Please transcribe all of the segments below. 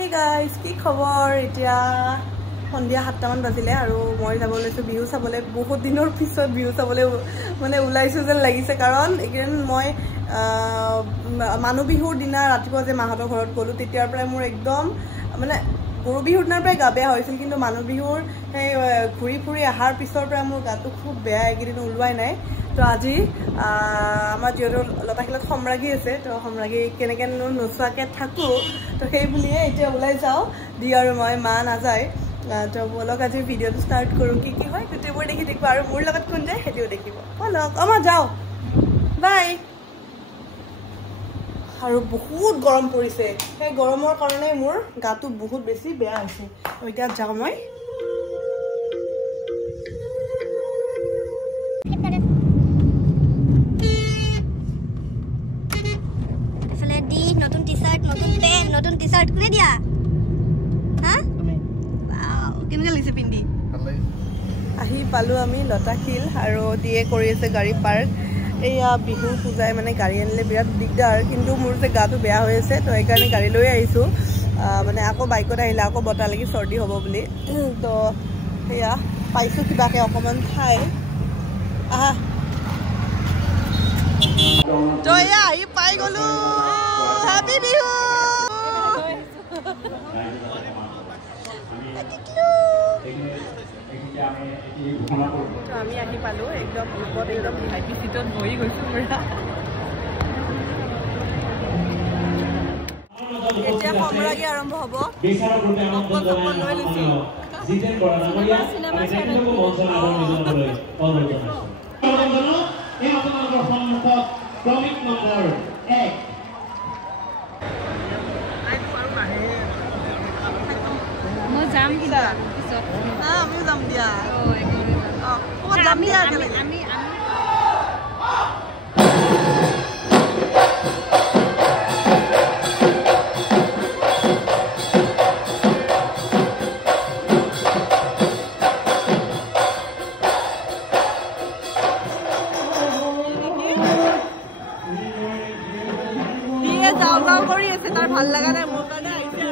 Hey guys, কি খবৰ? এতিয়া সন্ধিয়া 7টা মান বাজিলে আৰু মই যাব লৈছো বিহু চাবলে। বহুত দিনৰ পিছত বিহু চাবলে মানে ওলাইছো যেন লাগিছে কাৰণ একেন মই মানুহ বিহুৰ দিনা ৰাতিপুৱা যে মাহতৰ ঘৰত গলো তেতিয়াৰ পৰাই মোৰ একদম মানে গৰু বিহুৰ দিনাৰ পৰাই গা বেয়া হৈছিল কিন্তু মানুহ বিহুৰ সেই ঘুৰি ফুৰি আহাৰ পিছৰ পৰা মোৰ গাটো খুব বেয়া একেদিন ওলোৱাই নাই। তো আজি আমাৰ যিহেতু লতাশিলত সম্ৰাগী আছে তো সম্ৰাগী কেনেকৈ নোচোৱাকৈ থাকোঁ তো সেই বুলিয়ে এতিয়া ওলাই যাওঁ দি আৰু মই মা নাযায় তো বলক আজি ভিডিঅ'টো ষ্টাৰ্ট কৰোঁ কি কি হয় গোটেইবোৰ দেখি থাকিব আৰু মোৰ লগত কোন যায় সেইটোও দেখিব বলক আমাৰ যাওঁ বাই। আৰু বহুত গৰম পৰিছে সেই গৰমৰ কাৰণে মোৰ গাটো বহুত বেছি বেয়া হৈছে তো এতিয়া যাওঁ মই। নতুন টি-শার্ট করে দিয়া হ্যাঁ ওয়াও কেমন লাগিছে পিন্দি আহি পালো আমি লতাশিল আৰু দিয়ে কৰি আছে গাড়ী পাৰ্ক। এয়া বিহু পূজাই মানে গাড়ী আনিলে বিৰাট দিগদাৰ কিন্তু মোৰ যে গাটো বেয়া হৈ আছে তো সেইকাৰণে গাড়ী লৈ আহিছোঁ মানে আকৌ বাইকত আহিলে আকৌ বতাহ লাগি চৰ্দি হ'ব বুলি তো সেয়া পাইছোঁ কিবাকে অকণমান ঠাই আহা তো এয়া আহি পাই গ'লো হেপী বিহু। আমি আহি পালো একদম ওপৰত একদম ভিআইপি চিটত বহি গৈছো পুৰা। এতিয়া সম্ৰাগী আৰম্ভ হ'ব লৈ লৈছো মই যাম কিবা আমিও যাম দিয়া যাম দিয়া আমি দিয়ে যাওঁ যাওঁ কৰি আছে তাৰ ভাল লগা নাই মোৰ কাৰণে আহিছে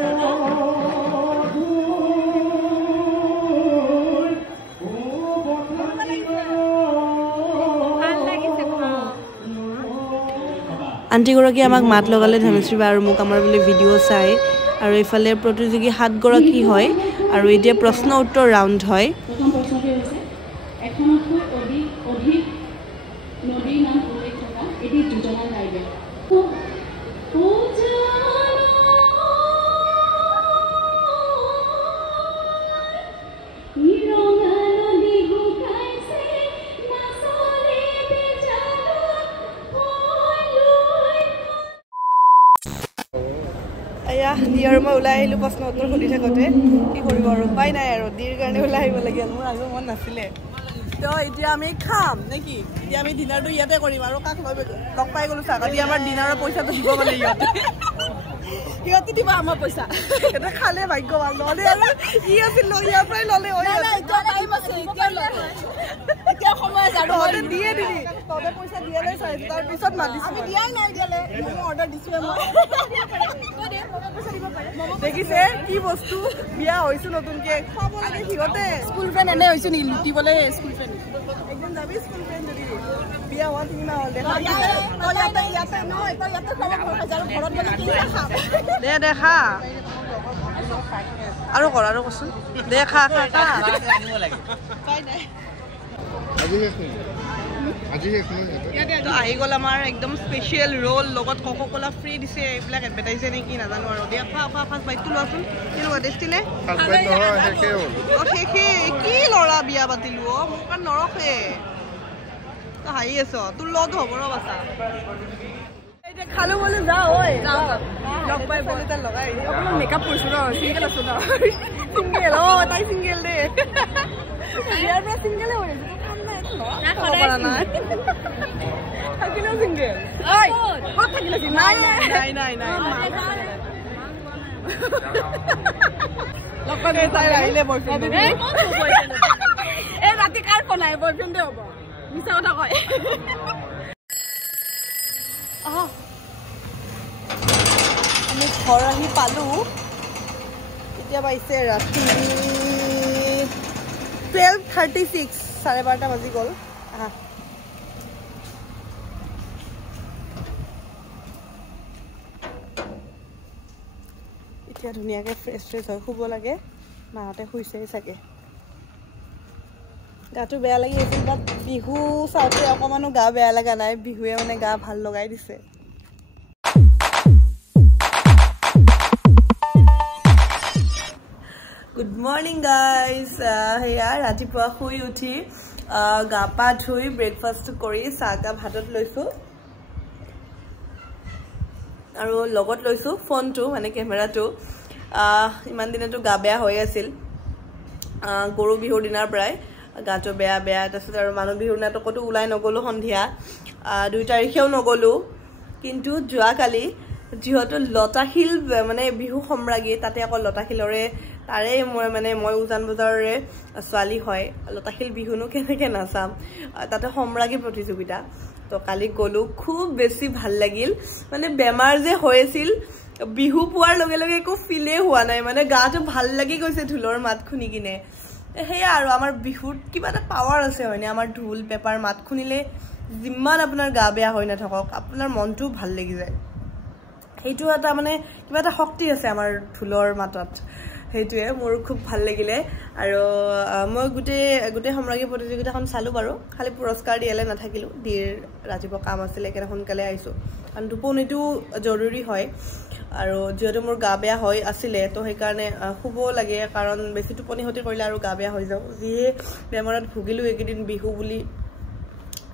আণ্টিগৰাকী আমাক মাত লগালে ধনশ্ৰী বা আৰু মোক আমাৰ বোলে ভিডিঅ' চাই আৰু এইফালে প্ৰতিযোগী 7গৰাকী হয় আৰু এতিয়া প্ৰশ্ন উত্তৰ ৰাউণ্ড হয়। এয়া দি আৰু মই ওলাই আহিলোঁ প্ৰশ্ন উত্তৰ সুধি থাকোঁতে কি কৰিব আৰু উপায় নাই আৰু দিৰ কাৰণে ওলাই আহিব লাগে মোৰ আহিব মন নাছিলে তো এতিয়া আমি খাম নেকি এতিয়া আমি ডিনাৰটো ইয়াতে কৰিম আৰু কাক লগ পাই গ'লো চাওক আজি আমাৰ ডিনাৰৰ পইচাটো দিব মানে সিহঁতে দিব আমাৰ পইচা এটা খালে ভাগ্যৱান নহ'লে আৰু ই আছিল ইয়াৰ পৰাই ল'লে তহঁতে দিয়ে দিবি তহঁতে পইচা দিয়ে লৈ চাইছো তাৰপিছত মাতিছো আমি দিয়াই নাই দিয়ালে মই অৰ্ডাৰ দিছোৱে মই দেখিছে কি বস্তু বিয়া হৈছো নতুনকে খাব লাগে সিহঁতে স্কুল ফ্ৰেণ্ড এনে হৈছো নি লুটিবলৈ স্কুল ফ্ৰেণ্ড একদম যাবি স্কুল ফ্ৰেণ্ড যদি বিয়া হোৱা তিনি মাহ হ'ল দেখা দে দে খা আৰু কৰ আৰু কচোন দে খা খা খা আহি গ'ল আমাৰ একদম স্পেচিয়েল ৰোল লগত কক' ক'লা ফ্ৰী দিছে এইবিলাক এডভাৰটাইজে নেকি নাজানো আৰু দিয়া খা খা ফাৰ্ষ্ট বাইটটো লোৱাচোন কেনেকুৱা টেষ্টি নে শেষে কি ল'ৰা বিয়া পাতিলো মোৰ কাৰণ নৰখে তই হাঁহি আছ তোৰ লগত হ'ব ৰ বাচা এতিয়া খালো বোলো যা ঐ লগ পাই পেলাই তাই লগাই অকণমান মেকআপ কৰিছো ৰ চিংগেল আছো ন চিংগেল তাই চিংগেল দে বিয়াৰ পৰা চিংগেলে হৈ আছে থাকিলেও চিংগেল নাই নাই নাই তাই আহিলে বয়ফ্ৰেণ্ড এই ৰাতি কাৰ ফোন আহে বয়ফ্ৰেণ্ডে হ'ব মিছা কথা কয় আমি ঘৰ আহি পালোঁ এতিয়া পাইছে ৰাতি 12:36 12:30 বাজি গ'ল আহা এতিয়া ধুনীয়াকৈ ফ্ৰেছ হয় শুব লাগে মাহঁতে শুইছেই চাগে গাটো বেয়া লাগি আছিল বাট বিহু চাওঁতে অকণমানো গা বেয়া লগা নাই বিহুৱে মানে গা ভাল লগাই দিছে গুড মৰ্নিং গাইজ সেয়া ৰাতিপুৱা শুই উঠি গা পা ধুই ব্ৰেকফাষ্ট কৰি চাহকাপ হাতত লৈছোঁ আৰু লগত লৈছোঁ ফোনটো মানে কেমেৰাটো ইমান দিনেতো গা বেয়া হৈ আছিল গৰু বিহুৰ দিনাৰ পৰাই গাটো বেয়া তাৰপিছত আৰু মানুহ বিহুৰ দিনাতো ক'তো ওলাই নগ'লোঁ সন্ধিয়া 2 তাৰিখেও নগ'লোঁ কিন্তু যোৱাকালি যিহেতু লতাশিল মানে বিহু সম্ৰাগী তাতে আকৌ লতাশিলৰে তাৰে মই উজান বজাৰৰে ছোৱালী হয় লতাশিল বিহুনো কেনেকৈ নাচাম তাতে সম্ৰাগী প্ৰতিযোগিতা তো কালি গ'লোঁ খুব বেছি ভাল লাগিল মানে বেমাৰ যে হৈ আছিল বিহু পোৱাৰ লগে লগে একো ফিলেই হোৱা নাই মানে গাটো ভাল লাগি গৈছে ঢোলৰ মাত শুনি কিনে সেয়া আৰু আমাৰ বিহুত কিবা এটা পাৱাৰ আছে হয়নে আমাৰ ঢোল পেপাৰ মাত শুনিলে যিমান আপোনাৰ গা বেয়া হৈ নাথাকক আপোনাৰ মনটো ভাল লাগি যায় সেইটো এটা মানে কিবা এটা শক্তি আছে আমাৰ ঢোলৰ মাতত সেইটোৱে মোৰ খুব ভাল লাগিলে আৰু মই গোটেই সম্ৰাগী প্ৰতিযোগিতাখন চালোঁ বাৰু খালি পুৰস্কাৰ দিয়ালে নাথাকিলোঁ ৰাতিপুৱা কাম আছিলে একেবাৰে সোনকালে আহিছোঁ কাৰণ টোপনিটো জৰুৰী হয় আৰু যিহেতু মোৰ গা বেয়া হৈ আছিলে তো সেইকাৰণে শুব লাগে কাৰণ বেছি টোপনি ক্ষতি কৰিলে আৰু গা বেয়া হৈ যাওঁ যিয়ে বেমাৰত ভুগিলোঁ এইকেইদিন বিহু বুলি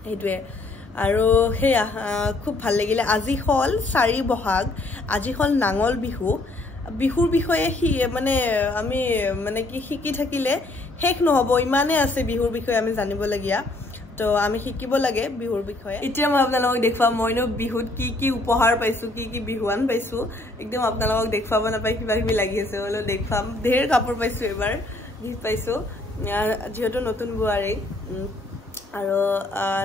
সেইটোৱে আৰু সেয়া খুব ভাল লাগিলে আজি হ'ল 4 বহাগ আজি হ'ল নাঙল বিহুৰ বিষয়ে মানে আমি মানে কি শিকি থাকিলে শেষ নহ'ব ইমানেই আছে বিহুৰ বিষয়ে আমি জানিবলগীয়া তো আমি শিকিব লাগে বিহুৰ বিষয়ে এতিয়া মই আপোনালোকক দেখুৱাম মইনো বিহুত কি উপহাৰ পাইছোঁ কি বিহুৱান পাইছোঁ একদম আপোনালোকক দেখুৱাব নাপাই কিবা কিবি লাগি আছে হ'লেও দেখুৱাম ঢেৰ কাপোৰ পাইছোঁ এবাৰ গিফ্ট পাইছোঁ যিহেতু নতুন বোৱাৰী আৰু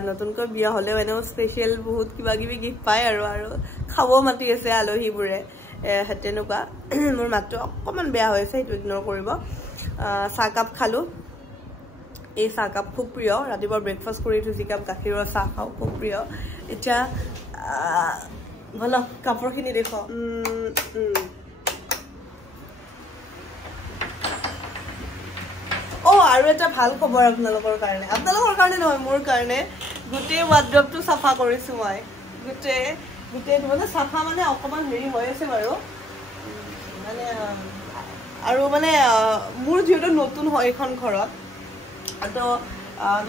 নতুনকৈ বিয়া হ'লেও এনেও স্পেচিয়েল বহুত কিবা কিবি গিফ্ট পায় আৰু খাব মাতি আছে আলহীবোৰে তেনেকুৱা মোৰ মাতটো অকণমান বেয়া হৈ আছে সেইটো ইগন'ৰ কৰিব চাহকাপ খালোঁ এই চাহকাপ খুব প্ৰিয় ৰাতিপুৱা ব্ৰেকফাষ্ট কৰি উঠি যিকাপ গাখীৰৰ চাহ খাওঁ খুব প্ৰিয় এতিয়া ব'লক কাপোৰখিনি দেখুৱাওঁ আৰু এটা ভাল খবৰ আপোনালোকৰ কাৰণে নহয় মোৰ কাৰণে গোটেই ৱাৰ্ড্ৰবটো চাফা কৰিছোঁ মই গোটেই মানে চাফা মানে অকণমান হেৰি হৈ আছে বাৰু মানে আৰু মানে মোৰ যিহেতু নতুন হয় এইখন ঘৰত তো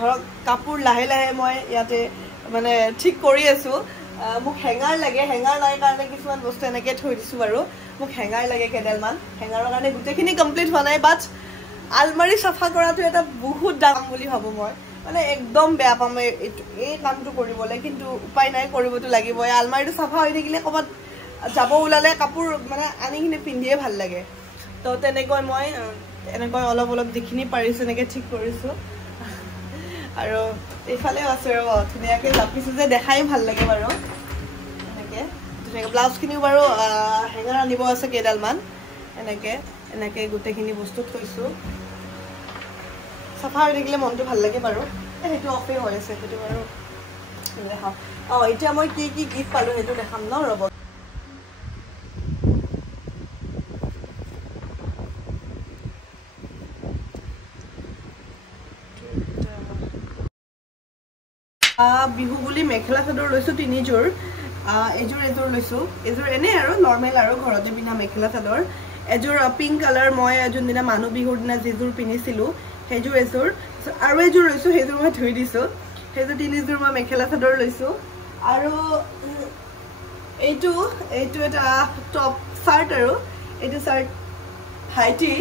ধৰক কাপোৰ লাহে মই ইয়াতে মানে ঠিক কৰি আছোঁ মোক হেঙাৰ লাগে হেঙাৰ নাই কাৰণে কিছুমান বস্তু এনেকৈ থৈ দিছোঁ বাৰু মোক হেঙাৰ লাগে কেইডালমান হেঙাৰৰ কাৰণে গোটেইখিনি কমপ্লিট হোৱা নাই বাট আলমাৰি চাফা কৰাটো এটা বহুত ডাঙৰ বুলি ভাবোঁ মই মানে একদম বেয়া পাম এই কামটো কৰিবলৈ কিন্তু উপায় নাই কৰিবতো লাগিবই আলমাৰিটো চাফা হৈ থাকিলে ক'ৰবাত যাব ওলালে কাপোৰ মানে আনি কিনে পিন্ধিয়ে ভাল লাগে তো তেনেকৈ মই অলপ যিখিনি পাৰিছোঁ এনেকৈ ঠিক কৰিছোঁ আৰু এইফালেও আছে ৰ'ব ধুনীয়াকৈ জাপিছোঁ যে দেখাই ভাল লাগে বাৰু এনেকৈ ধুনীয়াকৈ ব্লাউজখিনিও বাৰু হেঙাৰ আনিব আছে কেইডালমান এনেকৈ গোটেইখিনি বস্তু থৈছোঁ চাফা হৈ থাকিলে মনটো ভাল লাগে বাৰু সেইটো অফেই হৈ আছে সেইটো বাৰু দেখাওঁ এতিয়া মই কি গিফ্ট পালোঁ সেইটো দেখাম ন ৰ'ব বিহু বুলি মেখেলা চাদৰ লৈছোঁ 3যোৰ এযোৰ লৈছোঁ এযোৰ এনেই আৰু নৰ্মেল আৰু ঘৰতে পিন্ধা মেখেলা চাদৰ এযোৰ পিংক কালাৰ মই যোনদিনা মানুহ বিহুৰ দিনা যিযোৰ পিন্ধিছিলোঁ সেইযোৰ এযোৰ আৰু এযোৰ লৈছোঁ সেইযোৰ মই ধুই দিছোঁ সেইযোৰ 3যোৰ মই মেখেলা চাদৰ লৈছোঁ আৰু এইটো এটা টপ চাৰ্ট আৰু এইটো চাৰ্ট ভাইটি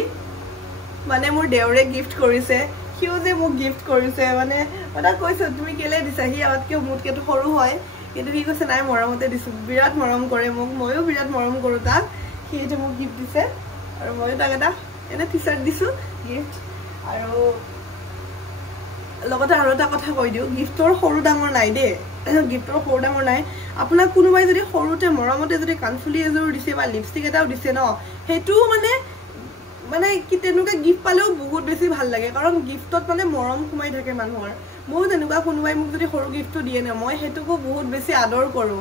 মানে মোৰ দেউৰে গিফ্ট কৰিছে সিও যে মোক গিফ্ট কৰিছে মানে তাক কৈছোঁ তুমি কেলে দিছা সি আমাতকৈ মোতকৈতো সৰু হয় কিন্তু সি কৈছে নাই মৰমতে দিছোঁ বিৰাট মৰম কৰে মোক ময়ো বিৰাট মৰম কৰোঁ তাক সি এতিয়া মোক গিফ্ট দিছে আৰু ময়ো তাক এটা টি চাৰ্ট দিছোঁ গিফ্ট আৰু লগতে আৰু এটা কথা কৈ দিওঁ গিফ্টৰ সৰু ডাঙৰ নাই দেই গিফ্টৰ সৰু ডাঙৰ নাই আপোনাক কোনোবাই যদি সৰুতে মৰমতে যদি কাণফুলি এযোৰ দিছে বা লিপষ্টিক এটাও দিছে ন সেইটোও মানে মানে কি তেনেকুৱা গিফ্ট পালেও বহুত বেছি ভাল লাগে কাৰণ গিফ্টত মানে মৰম সোমাই থাকে মানুহৰ মই তেনেকুৱা কোনোবাই মোক যদি সৰু গিফ্টটো দিয়ে না মই হেতুকো বহুত বেছি আদৰ কৰো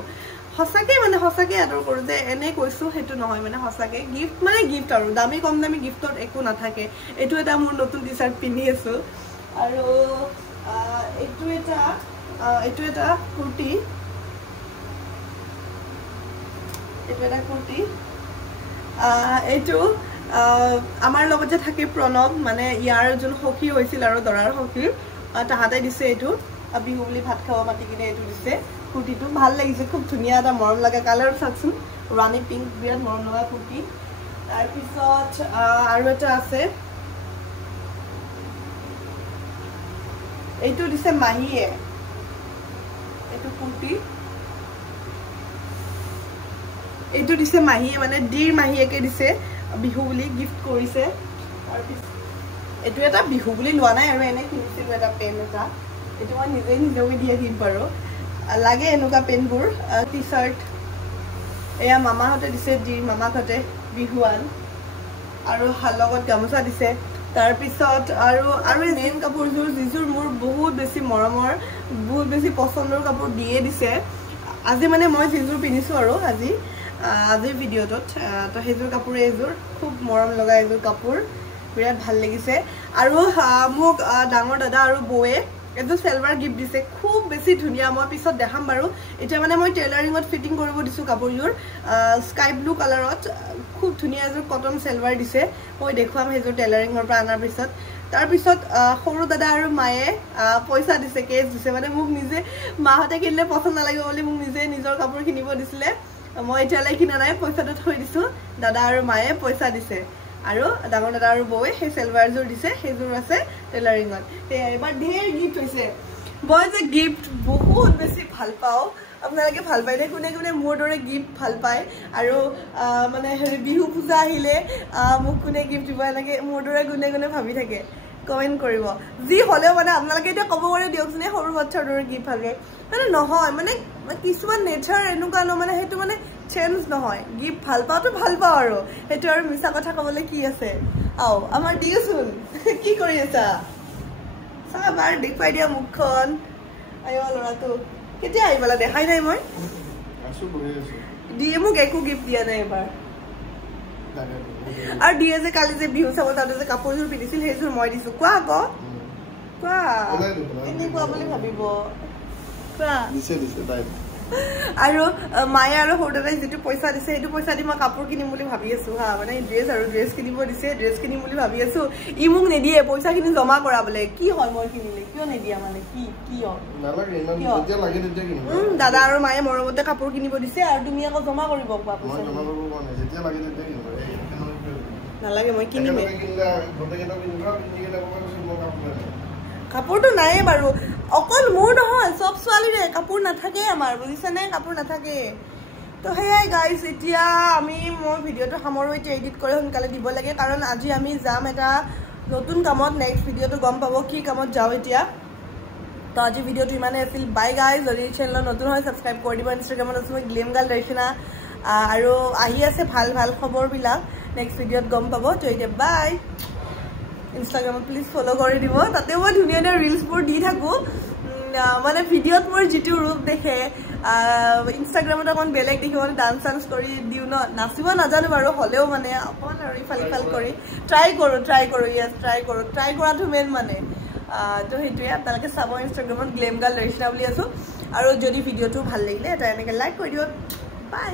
হসাকে আদৰ কৰো যে এনে কৈছো হেতু নহয় মানে হসাকে গিফ্ট আৰু দামী কম দামী গিফ্টত একো নাথাকে এটো এটা মোৰ নতুন টি-শাৰ্ট পিন্ধি আছো আৰু এটো এটা কুৰ্তি এইটো আমাৰ লগত যে থাকে প্ৰণৱ মানে ইয়াৰ যোন সখী হৈছিল আৰু দৰাৰ সখী তাহাতে দিছে এইটো বিহু বুলি ভাত খাব মাতি কিনে এইটো দিছে কুৰ্তিটো ভাল লাগিছে খুব ধুনীয়া এটা মৰম লগা কালাৰ চাকচোন ৰাণী পিংক বিৰাট মৰম লগা কুৰ্তি তাৰপিছত আৰু এটা আছে এইটো দিছে মাহীয়ে এইটো কুৰ্তি এইটো দিছে মাহীয়ে মানে ডিৰ মাহীয়েকে দিছে বিহু বুলি গিফট কৰিছে তাৰপিছত এইটো এটা বিহু বুলি লোৱা নাই আৰু এনে কিনিছিলো এটা পেন এটা এইটো মই নিজে দিয়ে দিম বাৰু লাগে এনেকুৱা পেনবোৰ টি-শাৰ্ট এয়া মামাহঁতে দিছে ডিৰ মামাহঁতে বিহুৱান আৰু লগত গামোচা দিছে তাৰপিছত আৰু মেইন কাপোৰযোৰ যিযোৰ মোৰ বহুত বেছি মৰমৰ বহুত বেছি পছন্দৰ কাপোৰ দিয়ে দিছে আজি মানে মই যিযোৰ পিন্ধিছো আৰু আজিৰ ভিডিঅ'টোত তো সেইযোৰ কাপোৰ এইযোৰ খুব মৰম লগা এইযোৰ কাপোৰ বিৰাট ভাল লাগিছে আৰু মোক ডাঙৰ দাদা আৰু বৌয়ে এযোৰ চেলৱাৰ গিফ্ট দিছে খুব বেছি ধুনীয়া মই পিছত দেখাম বাৰু এতিয়া মানে মই টেইলাৰিঙত ফিটিং কৰিব দিছো কাপোৰযোৰ স্কাই ব্লু কালাৰত খুব ধুনীয়া এযোৰ কটন চেলৱাৰ দিছে মই দেখুৱাম সেইযোৰ টেইলাৰিঙৰ পৰা আনাৰ পিছত তাৰপিছত সৰু দাদা আৰু মায়ে পইচা দিছে কেছ দিছে মানে মোক নিজে মাহঁতে কিনিলে পছন্দ নালাগিব বুলি মোক নিজে নিজৰ কাপোৰ কিনিব দিছিলে মই এতিয়ালৈ কিনা নাই পইচাটো থৈ দিছো দাদা আৰু মায়ে পইচা দিছে আৰু ডাঙৰ দাদা আৰু বৌয়ে সেই চেলৱাৰযোৰ দিছে সেইযোৰ আছে টেইলাৰিঙত এবাৰ ঢেৰ গিফ্ট হৈছে মই যে গিফ্ট বহুত বেছি ভাল পাওঁ আপোনালোকে ভাল পায় নে কোনে কোনে মোৰ দৰে গিফ্ট ভাল পায় আৰু মানে বিহু পূজা আহিলে মোক কোনে গিফ্ট দিব এনেকৈ মোৰ দৰে কোনে ভাবি থাকে কমেণ্ট কৰিব যি হ'লেও মানে আপোনালোকে এতিয়া ক'ব পাৰে দিয়কচোন সৰু বাচ্চাৰ দৰে গিফ্ট ভাল লাগে মানে নহয় মানে কিছুমান নেচাৰ এনেকুৱা ন মানে সেইটো মানে চেঞ্জ নহয় গিফ্ট ভাল পাওঁতো ভাল পাওঁ আৰু সেইটো আৰু মিছা কথা ক'বলৈ কি আছে আমাৰ দিওচোন কি কৰি আছা চাহ বাৰ দেখুৱাই দিয়া মুখখন ল'ৰাটো কেতিয়া আহিবলা দেখাই নাই মই দিয়ে মোক একো গিফ্ট দিয়া নাই এবাৰ আৰু দিয়ে যে কালি যে বিহু চাব তাতে যে কাপোৰযোৰ পিন্ধিছিল সেইযোৰ মই দিছো কোৱা আকৌ কোৱা এনেকুৱা বুলি ভাবিব কোৱা আৰু মায়ে আৰু সৰু দাদাই যিটো পইচা দিছে সেইটো পইচা দি মই কাপোৰ কিনিম বুলি ভাবি আছো হা মানে ড্ৰেছ কিনিব দিছে ড্ৰেছ কিনিম বুলি ভাবি আছো ই মোক নিদিয়ে পইচাখিনি জমা কৰা বোলে কি হয় মই কিনিলে কিয় নিদিয়া মানে দাদা আৰু মায়ে মৰমতে কাপোৰ কিনিব দিছে আৰু তুমি আকৌ জমা কৰিব কোৱা পইচা নালাগে মই কিনিমে কাপোৰটো নাইয়ে বাৰু অকল মোৰ নহয় সব ছোৱালীৰে কাপোৰ নাথাকে আমাৰ বুজিছানে কাপোৰ নাথাকে তো হেয়াই গাইজ এতিয়া মই ভিডিঅ'টো সামৰো এতিয়া এডিট কৰি সোনকালে দিব লাগে কাৰণ আজি আমি যাম এটা নতুন কামত নেক্সট ভিডিঅ'টো গম পাব কি কামত যাওঁ এতিয়া তো আজি ভিডিঅ'টো ইমানে আছিল বাই গাইজ যদি চেনেলত নতুন হয় ছাবস্ক্ৰাইব কৰি দিব ইনষ্টাগ্ৰামত আছো মই গ্লেমগাল দৰ্শনা আৰু আহি আছে ভাল ভাল খবৰবিলাক নেক্সট ভিডিঅ'ত গম পাব তো এতিয়া বাই ইনষ্টাগ্ৰামত প্লিজ ফলো কৰি দিব তাতে মই ধুনীয়া ধুনীয়া ৰিলছবোৰ দি থাকোঁ মানে ভিডিঅ'ত মোৰ যিটো ৰূপ দেখে ইনষ্টাগ্ৰামত অকণ বেলেগ দেখিব মানে ডান্স কৰি দিওঁ ন নাচিব নাজানো বাৰু হ'লেও মানে অকণ আৰু ইফাল কৰি ট্ৰাই কৰোঁ য়েছ ট্ৰাই কৰাটো মেইন মানে তো সেইটোৱে আপোনালোকে চাব ইনষ্টাগ্ৰামত গ্লেমগাল দৰ্শনা বুলি আছোঁ আৰু যদি ভিডিঅ'টো ভাল লাগিলে এটা এনেকৈ লাইক কৰি দিয়ক বাই